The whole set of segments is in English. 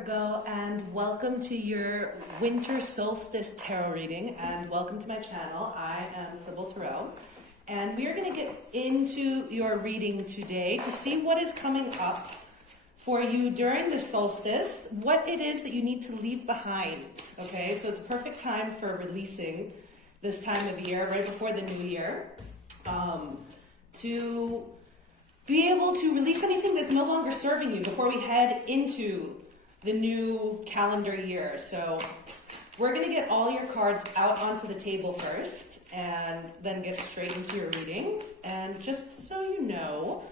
Virgo, and welcome to your winter solstice tarot reading, and welcome to my channel. I am Sybil Tarot, and we are going to get into your reading today to see what is coming up for you during the solstice, what it is that you need to leave behind. Okay, so it's a perfect time for releasing this time of year, right before the new year, to be able to release anything that's no longer serving you before we head into the new calendar year. So we're going to get all your cards out onto the table first and then get straight into your reading. And just so you know,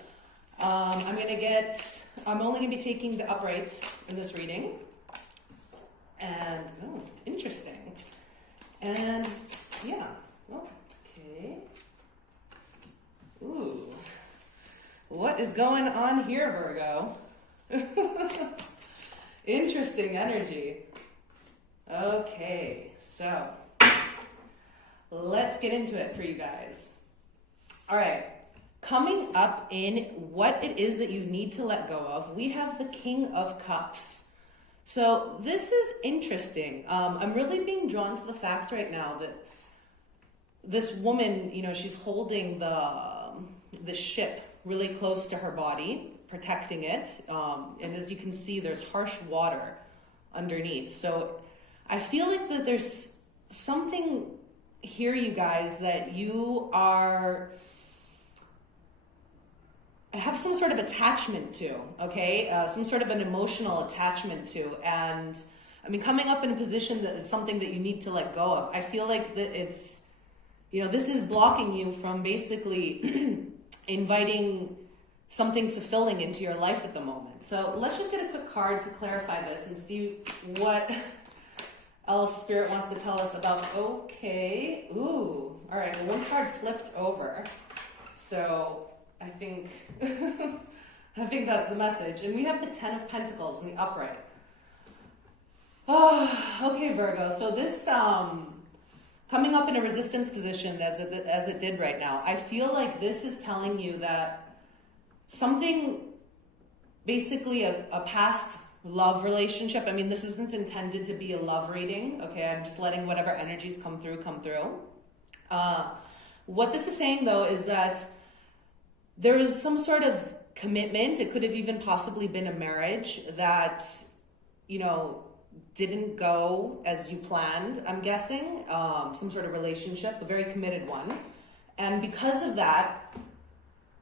I'm only going to be taking the upright in this reading. And, oh, interesting. And, yeah, okay. Ooh. What is going on here, Virgo? Interesting energy. Okay, so let's get into it for you guys. All right, coming up in what it is that you need to let go of, we have the King of Cups. So this is interesting. I'm really being drawn to the fact right now that this woman, you know, she's holding the ship really close to her body, protecting it. And as you can see, there's harsh water underneath. So I feel like that there's something here, you guys, that you have some sort of attachment to, okay? Some sort of an emotional attachment to. And I mean, coming up in a position that it's something that you need to let go of. I feel like that it's, you know, this is blocking you from basically inviting something fulfilling into your life at the moment. So let's just get a quick card to clarify this and see what else Spirit wants to tell us about. Okay. Ooh. All right. Well, one card flipped over. So I think that's the message. And we have the Ten of Pentacles in the upright. Oh, okay, Virgo. So this coming up in a resistance position as it did right now, I feel like this is telling you that something, basically a past love relationship. I mean, this isn't intended to be a love reading, okay? I'm just letting whatever energies come through. What this is saying, though, is that there is some sort of commitment. It could have even possibly been a marriage that, you know, didn't go as you planned, I'm guessing. Some sort of relationship, a very committed one. And because of that,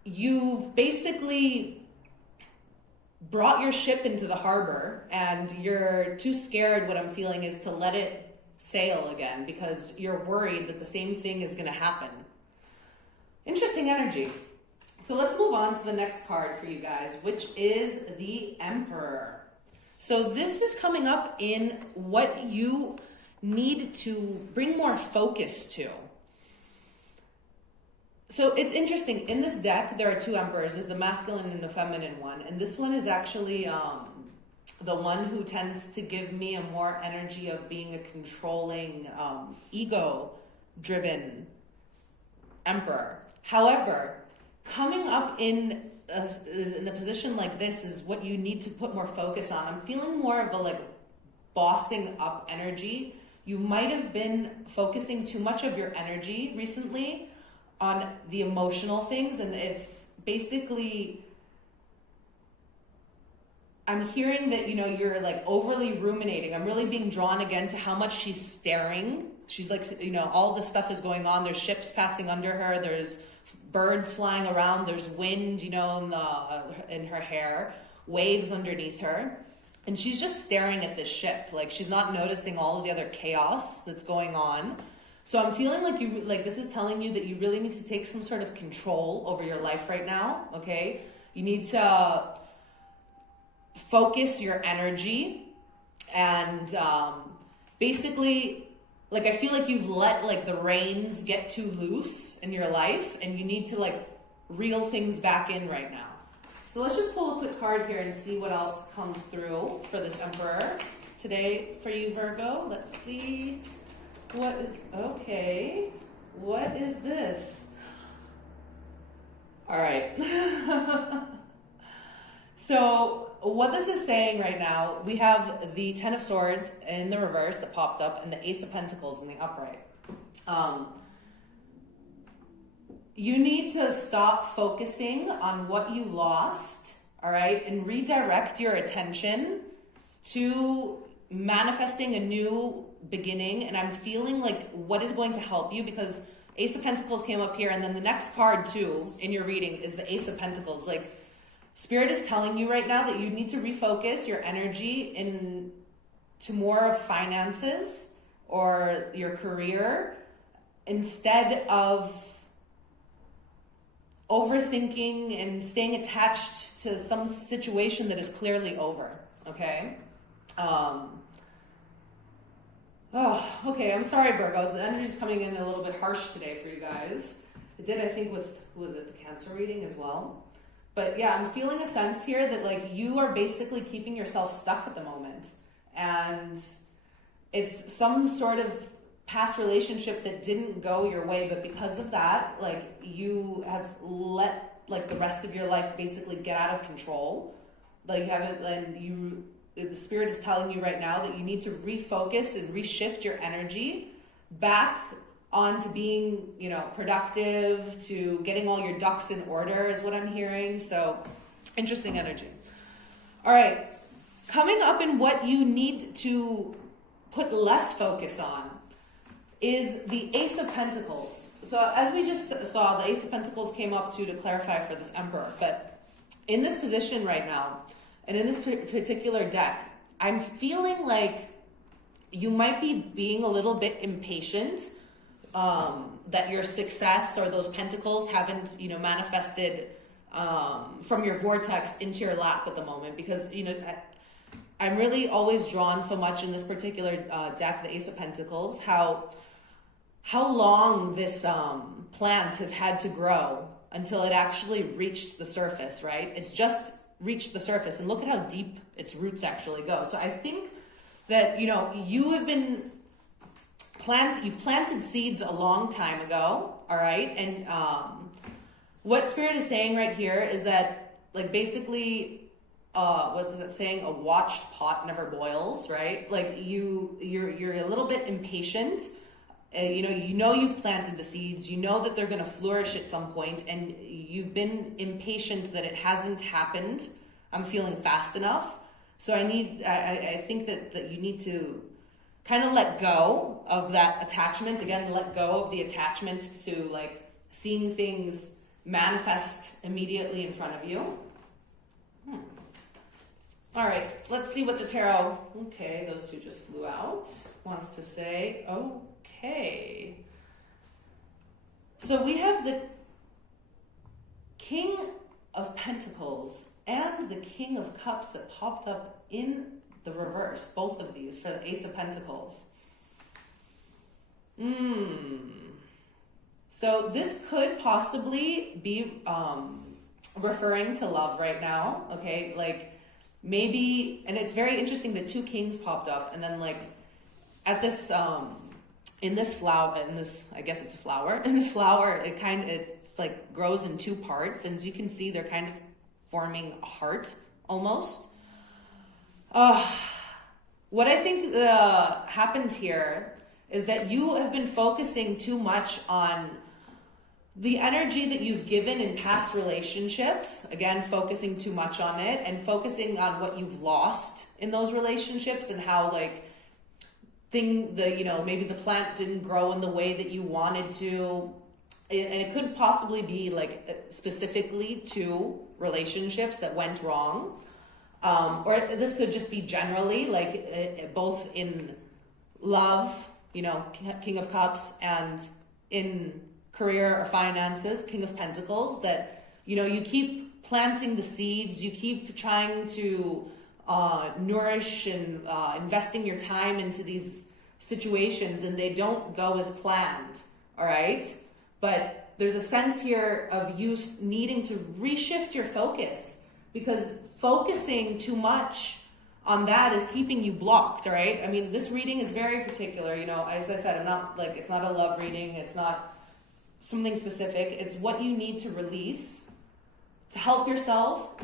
you've basically brought your ship into the harbor and you're too scared, what I'm feeling, is to let it sail again because you're worried that the same thing is going to happen. Interesting energy. So let's move on to the next card for you guys, which is the Emperor. So this is coming up in what you need to bring more focus to. So it's interesting. In this deck, there are two emperors. There's a masculine and a feminine one. And this one is actually the one who tends to give me a more energy of being a controlling, ego-driven emperor. However, coming up in a position like this is what you need to put more focus on. I'm feeling more of a like bossing up energy. You might have been focusing too much of your energy recently on the emotional things, and it's basically, I'm hearing that, you know, you're like overly ruminating. I'm really being drawn again to how much she's staring. She's like, you know, all this stuff is going on. There's ships passing under her. There's birds flying around. There's wind, you know, in her hair, waves underneath her. And she's just staring at this ship. Like, she's not noticing all of the other chaos that's going on. So I'm feeling like this is telling you that you really need to take some sort of control over your life right now, okay? You need to focus your energy and basically, like, I feel like you've let like the reins get too loose in your life and you need to like reel things back in right now. So let's just pull a quick card here and see what else comes through for this Emperor today for you, Virgo. Let's see. What is this? All right. So what this is saying right now, we have the Ten of Swords in the reverse that popped up and the Ace of Pentacles in the upright. You need to stop focusing on what you lost, all right, and redirect your attention to manifesting a new beginning. And I'm feeling like what is going to help you, because Ace of Pentacles came up here, and then the next card too in your reading is the Ace of Pentacles. Like, Spirit is telling you right now that you need to refocus your energy to more of finances or your career instead of overthinking and staying attached to some situation that is clearly over, okay? Okay, I'm sorry, Virgo. The energy is coming in a little bit harsh today for you guys. It did, I think, with, who was it, the Cancer reading as well? But yeah, I'm feeling a sense here that like you are basically keeping yourself stuck at the moment. And it's some sort of past relationship that didn't go your way, but because of that, like you have let like the rest of your life basically get out of control. Like you haven't, and the Spirit is telling you right now that you need to refocus and reshift your energy back onto being, you know, productive, to getting all your ducks in order is what I'm hearing. So interesting energy. All right. Coming up in what you need to put less focus on is the Ace of Pentacles. So as we just saw, the Ace of Pentacles came up to clarify for this Emperor. But in this position right now, and in this particular deck, I'm feeling like you might be being a little bit impatient, that your success or those pentacles haven't, you know, manifested from your vortex into your lap at the moment. Because, you know, I'm really always drawn so much in this particular deck, the Ace of Pentacles, how long this plant has had to grow until it actually reached the surface, right? It's just reached the surface, and look at how deep its roots actually go. So I think that, you know, you have been you've planted seeds a long time ago, all right? And what Spirit is saying right here is that, like, basically, what's it saying? A watched pot never boils, right? Like you're a little bit impatient. You know you've planted the seeds. You know that they're going to flourish at some point, and you've been impatient that it hasn't happened. I'm feeling fast enough. So I think that you need to kind of let go of that attachment. Again, let go of the attachment to like seeing things manifest immediately in front of you. All right, let's see what the tarot, okay, those two just flew out, wants to say. Okay. So we have the King of Pentacles and the King of Cups that popped up in the reverse, both of these for the Ace of Pentacles. So this could possibly be referring to love right now, okay? Like maybe, and it's very interesting that two kings popped up, and then like at this, in this flower, I guess it's a flower, in this flower, it's like grows in two parts, and as you can see, they're kind of forming a heart almost. What I think happened here is that you have been focusing too much on the energy that you've given in past relationships, again, focusing too much on it and focusing on what you've lost in those relationships and how like maybe the plant didn't grow in the way that you wanted to. And it could possibly be like specifically two relationships that went wrong. Or this could just be generally like both in love, King of Cups, and in career or finances, King of Pentacles, that, you keep planting the seeds, you keep trying to nourish and investing your time into these situations, and they don't go as planned, all right? But there's a sense here of you needing to reshift your focus, because focusing too much on that is keeping you blocked, all right? I mean, this reading is very particular, as I said, it's not a love reading, it's not something specific, it's what you need to release to help yourself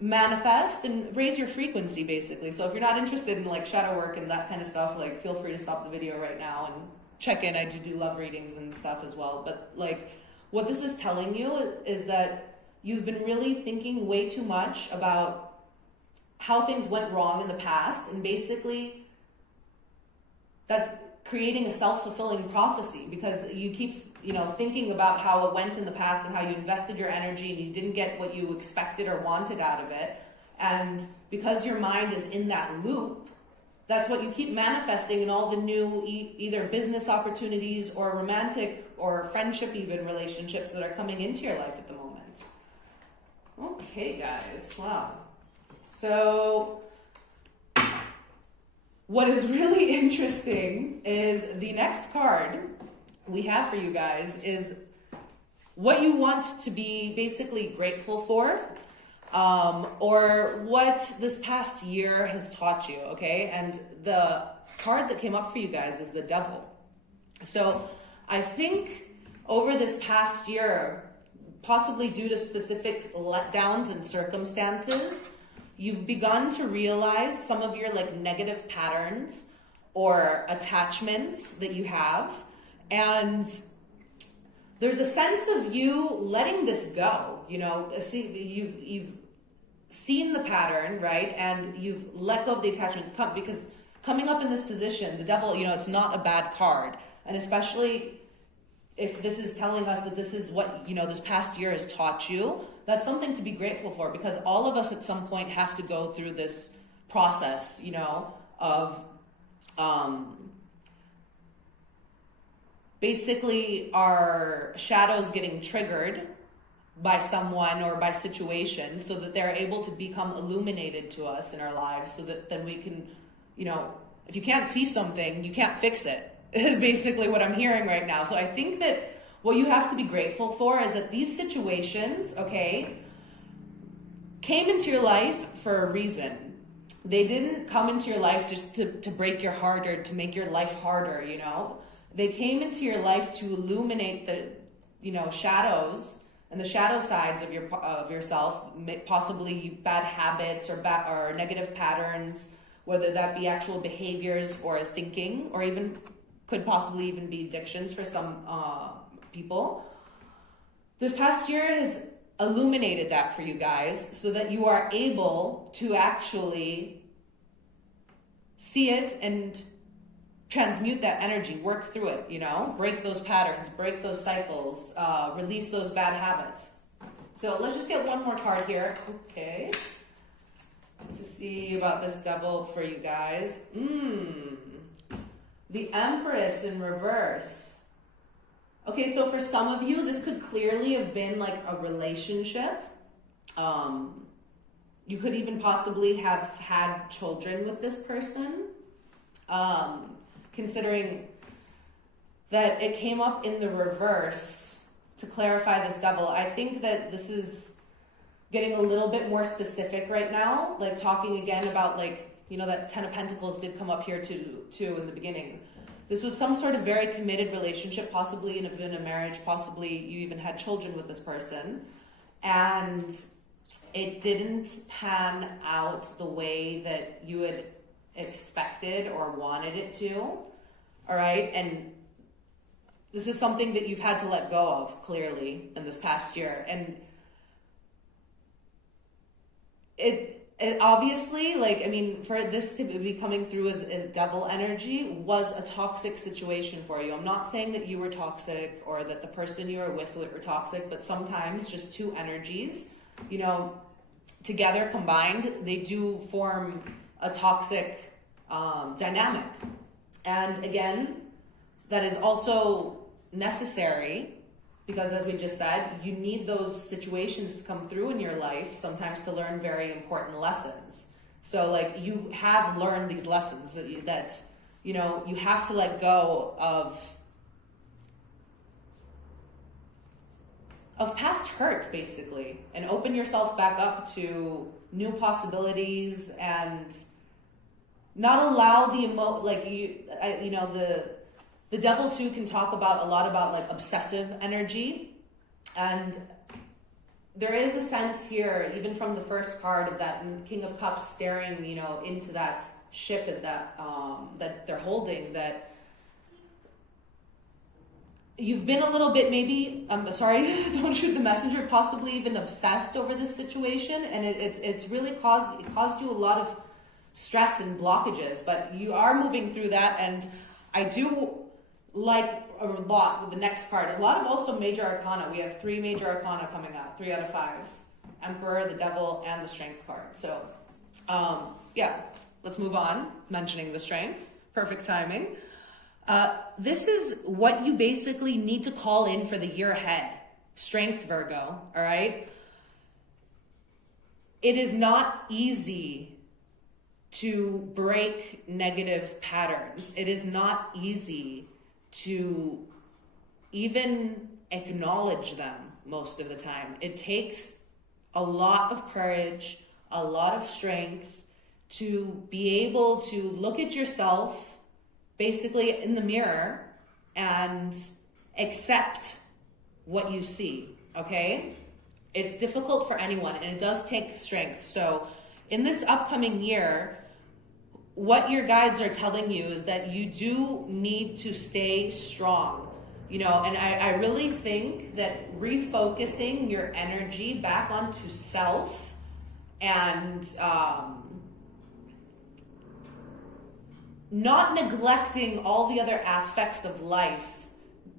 manifest and raise your frequency, basically. So if you're not interested in like shadow work and that kind of stuff, like feel free to stop the video right now and check in. I do love readings and stuff as well. But like what this is telling you is that you've been really thinking way too much about how things went wrong in the past, and basically that creating a self-fulfilling prophecy, because you keep thinking about how it went in the past and how you invested your energy and you didn't get what you expected or wanted out of it. And because your mind is in that loop, that's what you keep manifesting in all the new either business opportunities or romantic or friendship even relationships that are coming into your life at the moment. Okay, guys. Wow. So what is really interesting is the next card we have for you guys is what you want to be basically grateful for, or what this past year has taught you, okay? And the card that came up for you guys is the Devil. So I think over this past year, possibly due to specific letdowns and circumstances, you've begun to realize some of your like negative patterns or attachments that you have. And there's a sense of you letting this go, you've seen the pattern, right? And you've let go of the attachment, because coming up in this position, the Devil, it's not a bad card. And especially if this is telling us that this is what, this past year has taught you, that's something to be grateful for, because all of us at some point have to go through this process, of, basically our shadows getting triggered by someone or by situations, so that they're able to become illuminated to us in our lives, so that then we can, if you can't see something, you can't fix it, is basically what I'm hearing right now. So I think that what you have to be grateful for is that these situations, okay, came into your life for a reason. They didn't come into your life just to break your heart or to make your life harder, They came into your life to illuminate the, shadows and the shadow sides of yourself, possibly bad habits or negative patterns, whether that be actual behaviors or thinking, or even could possibly even be addictions for some people. This past year has illuminated that for you guys, so that you are able to actually see it and transmute that energy, work through it, break those patterns, break those cycles, release those bad habits. So let's just get one more card here. Okay. To see about this Devil for you guys. The Empress in reverse. Okay, so for some of you, this could clearly have been like a relationship. You could even possibly have had children with this person. Considering that it came up in the reverse to clarify this Devil, I think that this is getting a little bit more specific right now, like talking again about that 10 of Pentacles did come up here too in the beginning. This was some sort of very committed relationship, possibly in a marriage, possibly you even had children with this person, and it didn't pan out the way that you had expected or wanted it to. All right. And this is something that you've had to let go of clearly in this past year. And it obviously, for this to be coming through as a Devil energy was a toxic situation for you. I'm not saying that you were toxic or that the person you were with were toxic, but sometimes just two energies, together combined, they do form a toxic dynamic. And again, that is also necessary, because as we just said, you need those situations to come through in your life sometimes to learn very important lessons. So you have learned these lessons that you have to let go of past hurts, basically, and open yourself back up to new possibilities, and not allow the the Devil too can talk about a lot about obsessive energy, and there is a sense here, even from the first card, of that King of Cups staring, you know, into that ship that they're holding, that you've been a little bit, maybe, I'm sorry, don't shoot the messenger, possibly even obsessed over this situation, and it's really caused you a lot of stress and blockages, but you are moving through that. And I do like a lot with the next card, a lot of also major arcana. We have 3 major arcana coming up, 3 out of 5. Emperor, the Devil, and the Strength card. So yeah, let's move on, mentioning the Strength. Perfect timing. This is what you basically need to call in for the year ahead. Strength, Virgo, all right? It is not easy to break negative patterns. It is not easy to even acknowledge them most of the time. It takes a lot of courage, a lot of strength to be able to look at yourself basically in the mirror and accept what you see, okay? It's difficult for anyone, and it does take strength. So in this upcoming year, what your guides are telling you is that you do need to stay strong, you know, and I really think that refocusing your energy back onto self and not neglecting all the other aspects of life,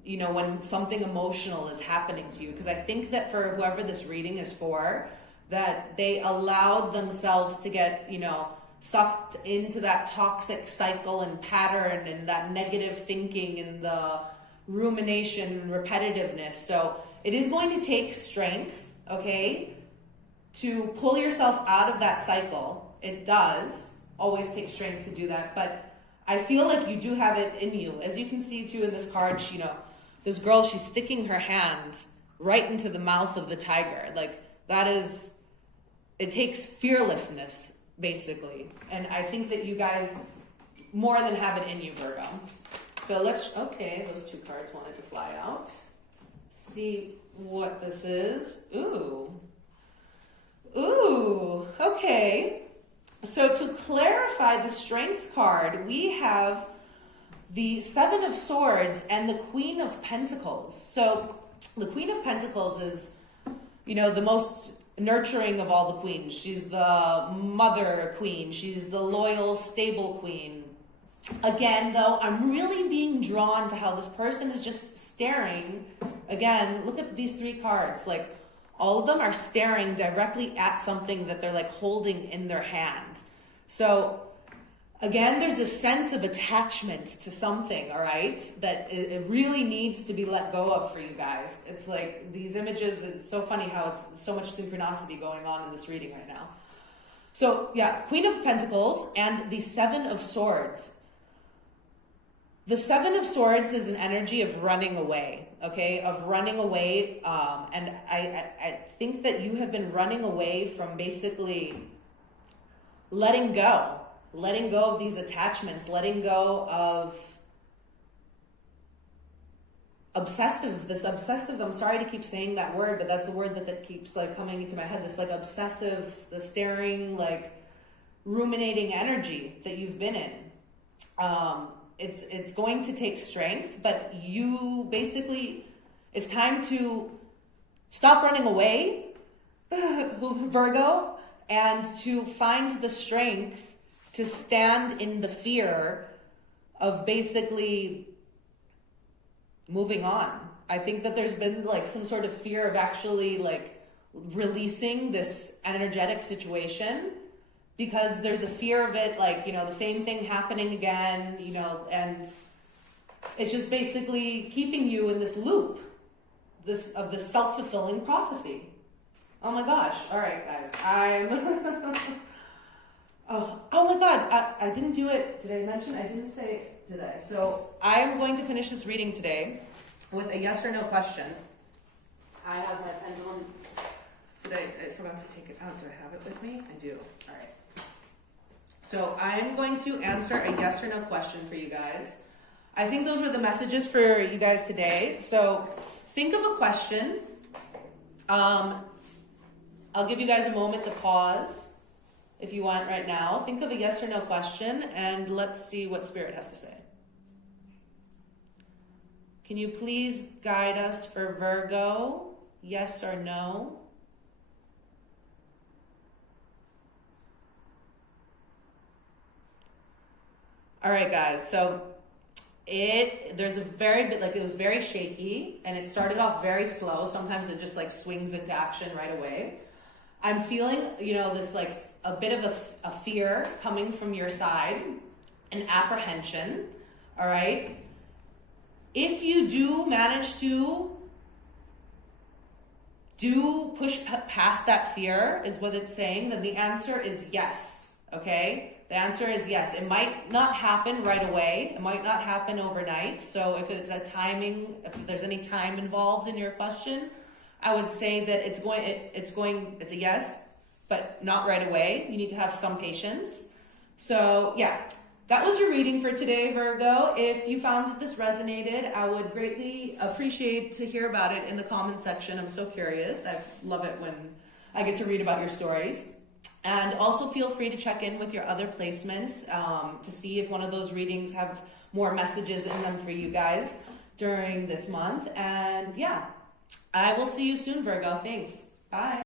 you know, when something emotional is happening to you. Because I think that for whoever this reading is for, that they allowed themselves to get, you know, sucked into that toxic cycle and pattern and that negative thinking and the rumination and repetitiveness. So it is going to take strength, okay, to pull yourself out of that cycle. It does always take strength to do that, but I feel like you do have it in you. As you can see too in this card, you know, this girl, she's sticking her hand right into the mouth of the tiger. Like, that is, it takes fearlessness, basically. And I think that you guys more than have it in you, Virgo. So let's, okay, those 2 cards wanted to fly out. See what this is. Ooh, okay. So to clarify the Strength card, we have the 7 of Swords and the Queen of Pentacles. So the Queen of Pentacles is, you know, the most nurturing of all the queens. She's the mother queen. She's the loyal, stable queen. Again, though, I'm really being drawn to how this person is just staring. Again, look at these 3 cards. Like, all of them are staring directly at something that they're like holding in their hand. So again, there's a sense of attachment to something, all right, that it really needs to be let go of for you guys. It's like these images, it's so funny how it's so much synchronicity going on in this reading right now. So yeah, Queen of Pentacles and the 7 of Swords. The 7 of Swords is an energy of running away, okay, of running away. And I think that you have been running away from basically letting go of these attachments, letting go of this obsessive, I'm sorry to keep saying that word, but that's the word that keeps like coming into my head, this like obsessive, the staring, like ruminating energy that you've been in. It's going to take strength, but you basically, it's time to stop running away, Virgo, and to find the strength to stand in the fear of basically moving on. I think that there's been like some sort of fear of actually like releasing this energetic situation, because there's a fear of it, like, you know, the same thing happening again, you know, and it's just basically keeping you in this loop, this self-fulfilling prophecy. Oh my gosh. All right, guys. oh my God. I didn't do it. Did I mention? I didn't say, did I? So I'm going to finish this reading today with a yes or no question. I have my pendulum. I forgot to take it out. Do I have it with me? I do. All right. So I'm going to answer a yes or no question for you guys. I think those were the messages for you guys today. So think of a question. I'll give you guys a moment to pause if you want right now. Think of a yes or no question, and let's see what Spirit has to say. Can you please guide us for Virgo? Yes or no? All right, guys. So there's a very bit, like, it was very shaky, and it started off very slow. Sometimes it just like swings into action right away. I'm feeling, this like a bit of a fear coming from your side, an apprehension. All right. If you do manage to push past that fear, is what it's saying, then the answer is yes. Okay. The answer is yes. It might not happen right away. It might not happen overnight. So if it's if there's any time involved in your question, I would say that it's a yes, but not right away. You need to have some patience. So yeah, that was your reading for today, Virgo. If you found that this resonated, I would greatly appreciate to hear about it in the comment section. I'm so curious. I love it when I get to read about your stories. And also feel free to check in with your other placements to see if one of those readings have more messages in them for you guys during this month. And yeah, I will see you soon, Virgo. Thanks. Bye.